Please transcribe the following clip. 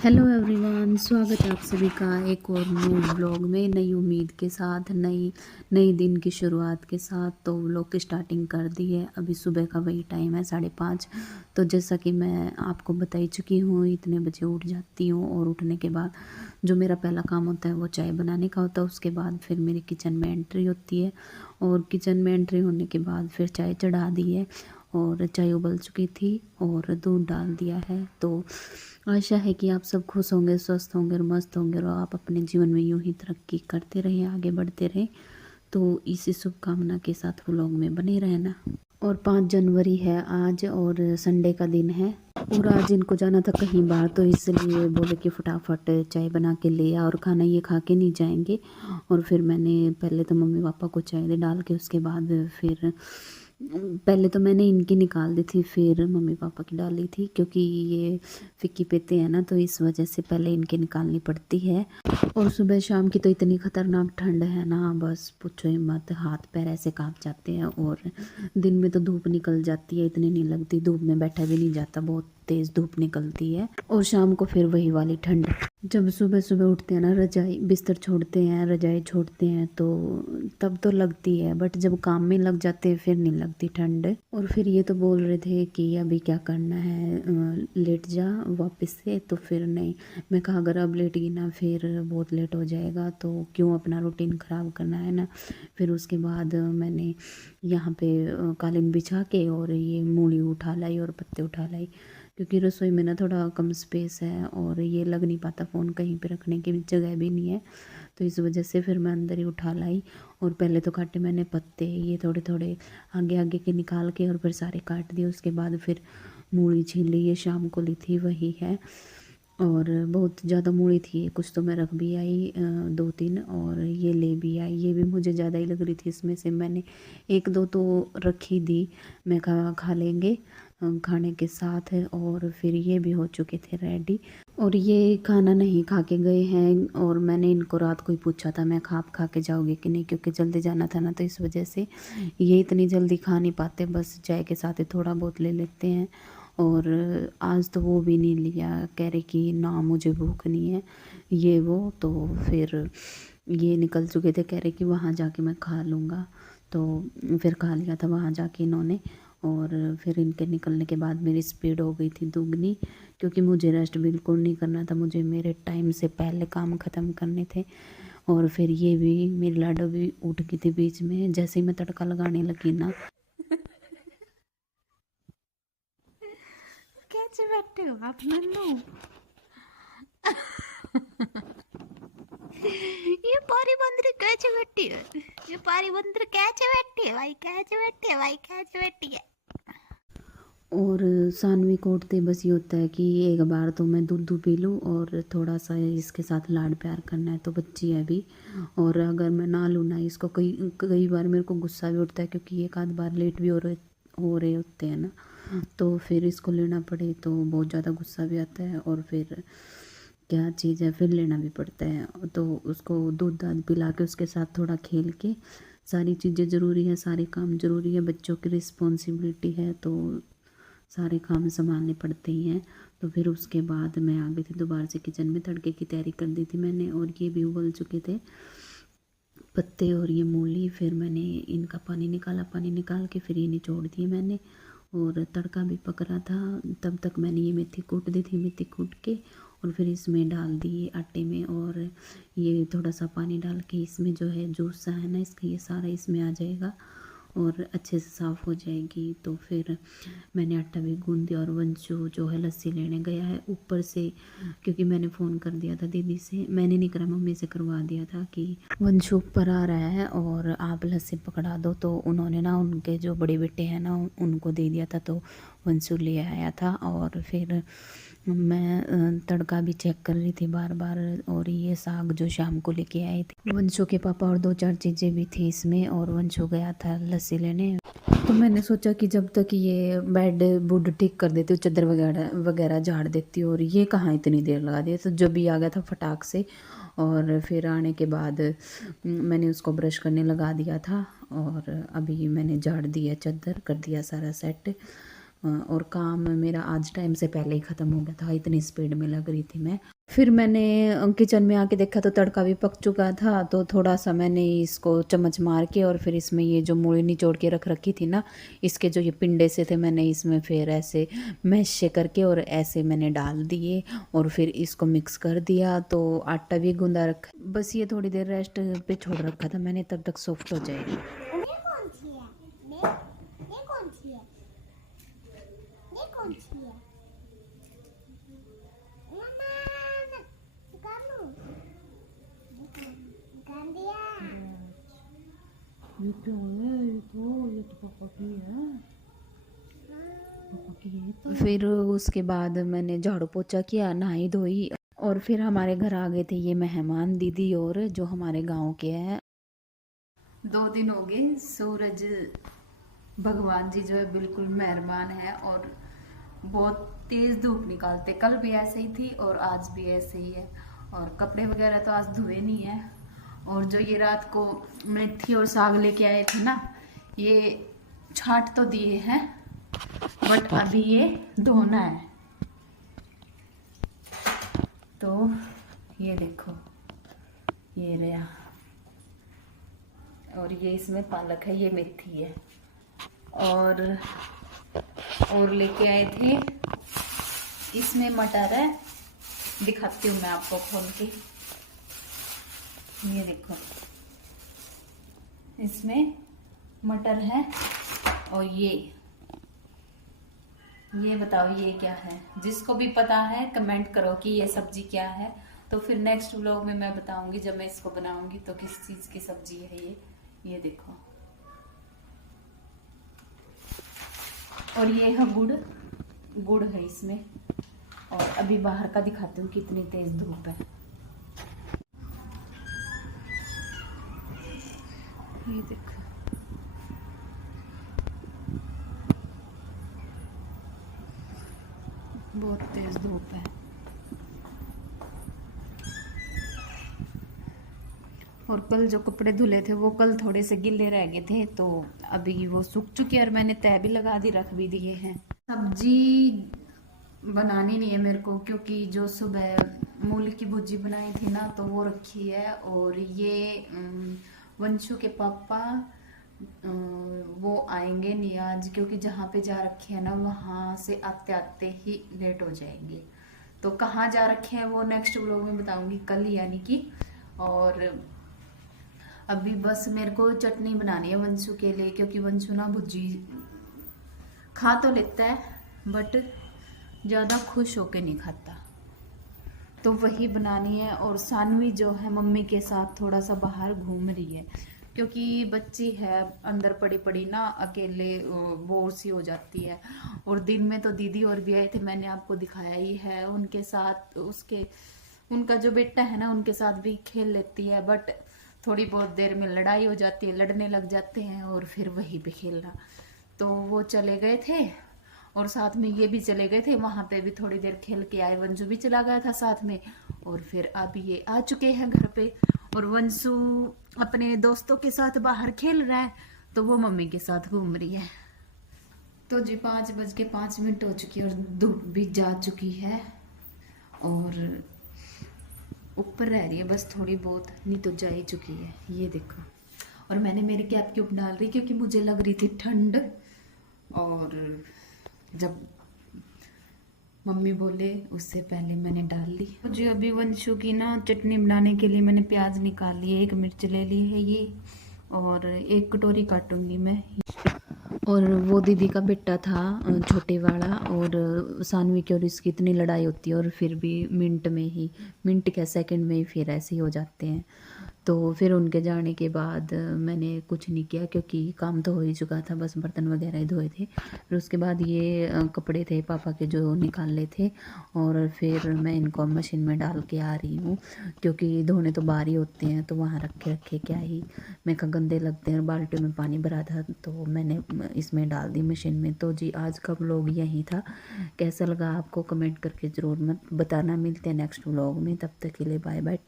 Hello everyone, स्वागत है आप सभी का एक और न्यू ब्लॉग में। नई उम्मीद के साथ नई नई दिन की शुरुआत के साथ तो व्लॉग की स्टार्टिंग कर दी है। अभी सुबह का वही टाइम है 5:30। तो जैसा कि मैं आपको बता ही चुकी हूँ, इतने बजे उठ जाती हूँ और उठने के बाद जो मेरा पहला काम होता है वो चाय बनाने का होता है। उसके बाद फिर मेरी किचन में एंट्री होती है और किचन में एंट्री होने के बाद फिर चाय चढ़ा दी है और चाय उबल चुकी थी और दूध डाल दिया है। तो आशा है कि आप सब खुश होंगे, स्वस्थ होंगे और मस्त होंगे और आप अपने जीवन में यूं ही तरक्की करते रहें, आगे बढ़ते रहें। तो इसी शुभकामना के साथ व्लॉग में बने रहना। और 5 जनवरी है आज और संडे का दिन है और आज इनको जाना था कहीं बाहर, तो इसलिए बोले कि फटाफट चाय बना के ले आ और खाना ये खा के नहीं जाएंगे। और फिर मैंने पहले तो मम्मी पापा को चाय डाल के उसके बाद फिर पहले तो मैंने इनकी निकाल दी थी, फिर मम्मी पापा की डाली थी, क्योंकि ये फिक्की पीते हैं ना, तो इस वजह से पहले इनके निकालनी पड़ती है। और सुबह शाम की तो इतनी खतरनाक ठंड है ना, बस पूछो ही मत, हाथ पैर ऐसे कांप जाते हैं। और दिन में तो धूप निकल जाती है, इतनी नहीं लगती, धूप में बैठा भी नहीं जाता, बहुत तेज़ धूप निकलती है। और शाम को फिर वही वाली ठंड। जब सुबह सुबह उठते हैं ना, रजाई बिस्तर छोड़ते हैं, रजाई छोड़ते हैं, तो तब तो लगती है, बट जब काम में लग जाते हैं फिर नहीं लगती ठंड। और फिर ये तो बोल रहे थे कि अभी क्या करना है, लेट जा वापस से, तो फिर नहीं, मैं कहा अगर अब लेट गई ना फिर बहुत लेट हो जाएगा, तो क्यों अपना रूटीन ख़राब करना है ना। फिर उसके बाद मैंने यहाँ पे कालीन बिछा के और ये मूली उठा लाई और पत्ते उठा लाई, क्योंकि रसोई में ना थोड़ा कम स्पेस है और ये लग नहीं पाता, फ़ोन कहीं पे रखने की जगह भी नहीं है, तो इस वजह से फिर मैं अंदर ही उठा लाई। और पहले तो काटे मैंने पत्ते, ये थोड़े थोड़े आगे आगे के निकाल के और फिर सारे काट दिए। उसके बाद फिर मूली छील ली, ये शाम को ली थी वही है, और बहुत ज़्यादा मूली थी, कुछ तो मैं रख भी आई 2-3, और ये ले भी आई, ये भी मुझे ज़्यादा ही लग रही थी, इसमें से मैंने 1-2 तो रखी दी, मैं कहा खा लेंगे खाने के साथ है। और फिर ये भी हो चुके थे रेडी और ये खाना नहीं खा के गए हैं। और मैंने इनको रात को ही पूछा था, मैं आप खा के जाओगे कि नहीं, क्योंकि जल्दी जाना था ना, तो इस वजह से ये इतनी जल्दी खा नहीं पाते, बस चाय के साथ ही थोड़ा बहुत ले लेते हैं। और आज तो वो भी नहीं लिया, कह रहे कि ना मुझे भूख नहीं है ये वो, तो फिर ये निकल चुके थे, कह रहे कि वहाँ जाके मैं खा लूँगा, तो फिर खा लिया था वहाँ जाके इन्होंने। और फिर इनके निकलने के बाद मेरी स्पीड हो गई थी दुगनी, क्योंकि मुझे रेस्ट बिल्कुल नहीं करना था, मुझे मेरे टाइम से पहले काम ख़त्म करने थे। और फिर ये भी मेरी लाडो भी उठ गई थी बीच में, जैसे ही मैं तड़का लगाने लगी ना। कैसे बैठे हो आप नन्नू? ये पारी बंदर कैसे बैठी है? ये पारी बंदर कैसे बैठी है भाई? कैसे बैठी है भाई? कैसे बैठी है? और सानवी को उठते बस ये होता है कि एक बार तो मैं दूध पी लूँ और थोड़ा सा इसके साथ लाड प्यार करना है, तो बच्ची है अभी। और अगर मैं ना लूँ ना इसको, कई कई बार मेरे को गुस्सा भी उठता है, क्योंकि एक आध बार लेट भी हो रहे होते हैं ना, तो फिर इसको लेना पड़े तो बहुत ज़्यादा गुस्सा भी आता है। और फिर क्या चीज़ है, फिर लेना भी पड़ता है, तो उसको दूध दाद पिला के उसके साथ थोड़ा खेल के, सारी चीज़ें ज़रूरी है, सारे काम ज़रूरी है, बच्चों की रिस्पॉन्सिबिलिटी है, तो सारे काम संभालने पड़ते ही हैं। तो फिर उसके बाद मैं आ गई थी दोबारा से किचन में, तड़के की तैयारी कर दी थी मैंने, और ये भी उबल चुके थे पत्ते और ये मूली। फिर मैंने इनका पानी निकाला, पानी निकाल के फिर ये निचोड़ दिए मैंने, और तड़का भी पक रहा था, तब तक मैंने ये मेथी कूट दी थी, मेथी कूट के और फिर इसमें डाल दी आटे में, और ये थोड़ा सा पानी डाल के इसमें जो है जूस सा है ना इसका, ये सारा इसमें आ जाएगा और अच्छे से साफ़ हो जाएगी। तो फिर मैंने आटा भी गूंद दिया, और वंशु जो है लस्सी लेने गया है ऊपर से, क्योंकि मैंने फ़ोन कर दिया था दीदी से, मैंने नहीं करा, मम्मी से करवा दिया था कि वंशु ऊपर आ रहा है और आप लस्सी पकड़ा दो, तो उन्होंने ना उनके जो बड़े बेटे हैं ना उनको दे दिया था, तो वंशु ले आया था। और फिर मैं तड़का भी चेक कर रही थी बार बार, और ये साग जो शाम को लेके आए थे वंशु के पापा, और 2-4 चीज़ें भी थी इसमें, और वंशु गया था लस्सी लेने। तो मैंने सोचा कि जब तक ये बेड बुड ठीक कर देती हूँ, चादर वगैरह वगैरह झाड़ देती हूँ, और ये कहाँ इतनी देर लगा दी, तो जब भी आ गया था फटाक से। और फिर आने के बाद मैंने उसको ब्रश करने लगा दिया था, और अभी मैंने झाड़ दिया, चादर कर दिया सारा सेट। और काम मेरा आज टाइम से पहले ही ख़त्म हो गया था, इतनी स्पीड में लग रही थी मैं। फिर मैंने किचन में आके देखा तो तड़का भी पक चुका था, तो थोड़ा सा मैंने इसको चम्मच मार के और फिर इसमें ये जो मूली निचोड़ के रख रखी थी ना, इसके जो ये पिंडे से थे, मैंने इसमें फिर ऐसे मैश से करके और ऐसे मैंने डाल दिए और फिर इसको मिक्स कर दिया। तो आटा भी गूंदा रखा, बस ये थोड़ी देर रेस्ट पे छोड़ रखा था मैंने, तब तक सॉफ्ट हो जाएगी। ये कौन सी है? ये कौन सी है? ये कौन सी है? मम्मा, निकाल लूं? निकाल दिया। ये क्या है? ये तो पापा की है। पापा की है तो। फिर उसके बाद मैंने झाड़ू पोछा किया, नहाई धोई और फिर हमारे घर आ गए थे ये मेहमान दीदी और जो हमारे गांव के हैं। 2 दिन हो गए, सूरज भगवान जी जो है बिल्कुल मेहरबान है और बहुत तेज धूप निकालते। कल भी ऐसे ही थी और आज भी ऐसे ही है। और कपड़े वगैरह तो आज धुए नहीं है। और जो ये रात को मेथी और साग लेके आए थे ना, ये छाट तो दिए हैं बट अभी ये धोना है। तो ये देखो, ये रहा, और ये इसमें पालक है, ये मेथी है। और लेके आए थे, इसमें मटर है, दिखाती हूँ मैं आपको खोल के। ये देखो, इसमें मटर है। और ये बताओ ये क्या है? जिसको भी पता है कमेंट करो कि ये सब्जी क्या है, तो फिर नेक्स्ट व्लॉग में मैं बताऊंगी जब मैं इसको बनाऊंगी तो किस चीज की सब्जी है ये देखो। और ये है गुड़ है इसमें। और अभी बाहर का दिखाती हूँ कितनी तेज धूप है। ये देखो, बहुत तेज धूप है। और कल जो कपड़े धुले थे वो कल थोड़े से गिल्ले रह गए थे, तो अभी वो सूख चुके हैं और मैंने तह भी लगा दी, रख भी दिए हैं। सब्जी बनानी नहीं है मेरे को, क्योंकि जो सुबह मूली की भुजी बनाई थी ना तो वो रखी है। और ये वंशु के पापा वो आएंगे नहीं आज, क्योंकि जहाँ पे जा रखे हैं ना वहाँ से आते आते ही लेट हो जाएंगे। तो कहाँ जा रखे हैं वो नेक्स्ट व्लॉग में बताऊंगी कल, यानी कि। और अभी बस मेरे को चटनी बनानी है वंशु के लिए, क्योंकि वंशु ना भुजी खा तो लेता है बट ज़्यादा खुश होके नहीं खाता, तो वही बनानी है। और सानवी जो है मम्मी के साथ थोड़ा सा बाहर घूम रही है, क्योंकि बच्ची है अंदर पड़ी पड़ी ना, अकेले बोर सी हो जाती है। और दिन में तो दीदी और भी आए थे, मैंने आपको दिखाया ही है, उनके साथ उनका जो बेटा है ना उनके साथ भी खेल लेती है, बट थोड़ी बहुत देर में लड़ाई हो जाती है, लड़ने लग जाते हैं और फिर वहीं पे खेलना। तो वो चले गए थे और साथ में ये भी चले गए थे, वहां पे भी थोड़ी देर खेल के आए। वंशु भी चला गया था साथ में, और फिर अभी ये आ चुके हैं घर पे। और वंशु अपने दोस्तों के साथ बाहर खेल रहा है, तो वो मम्मी के साथ घूम रही है। तो जी 5:05 हो चुकी है और धूप भी जा चुकी है और ऊपर रह रही है बस थोड़ी बहुत, नहीं तो जा ही चुकी है। ये देखो, और मैंने मेरी कैप क्यों डाल रही, क्योंकि मुझे लग रही थी ठंड, और जब मम्मी बोले उससे पहले मैंने डाल ली। मुझे अभी वंशु की ना चटनी बनाने के लिए मैंने प्याज निकाल ली, 1 मिर्च ले ली है ये, और 1 कटोरी काटूंगी मैं। और वो दीदी का बेटा था छोटे वाला, और सानवी की और इसकी इतनी लड़ाई होती है और फिर भी मिनट क्या सेकंड में ही फिर ऐसे ही हो जाते हैं। तो फिर उनके जाने के बाद मैंने कुछ नहीं किया, क्योंकि काम तो हो ही चुका था, बस बर्तन वगैरह ही धोए थे। फिर उसके बाद ये कपड़े थे पापा के जो निकालने थे, और फिर मैं इनको मशीन में डाल के आ रही हूँ, क्योंकि धोने तो बाहर ही होते हैं, तो वहाँ रखे क्या ही, मैं कहा गंदे लगते हैं। बाल्टी में पानी भरा था तो मैंने इसमें डाल दी मशीन में। तो जी आज का व्लॉग यही था, कैसा लगा आपको कमेंट करके ज़रूर मत बताना। मिलते हैं नेक्स्ट व्लॉग में, तब तक के लिए बाय बाय।